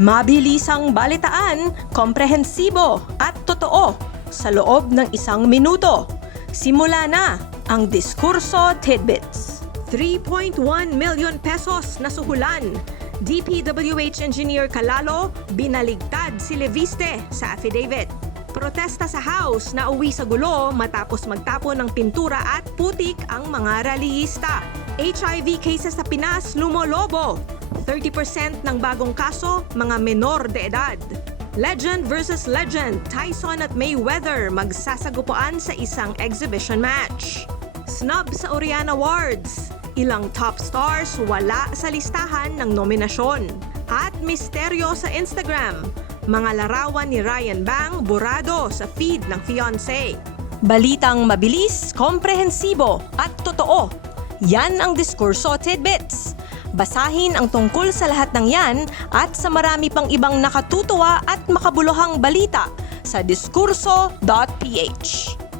Mabilisang balitaan, komprehensibo at totoo sa loob ng isang minuto. Simula na ang Diskurso Tidbits. 3.1 million pesos na suhulan. DPWH Engineer Kalalo, binaligtad si Leviste sa affidavit. Protesta sa House na uwi sa gulo matapos magtapon ng pintura at putik ang mga rallyista. HIV cases sa Pinas lumolobo. 30% ng bagong kaso, mga menor de edad. Legend versus legend, Tyson at Mayweather magsasagupuan sa isang exhibition match. Snub sa Oriana Awards. Ilang top stars wala sa listahan ng nominasyon. At misteryo sa Instagram. Mga larawan ni Ryan Bang burado sa feed ng fiancé. Balitang mabilis, komprehensibo at totoo. Yan ang Diskurso Tidbits. Basahin ang tungkol sa lahat ng yan at sa marami pang ibang nakatutuwa at makabuluhang balita sa diskurso.ph.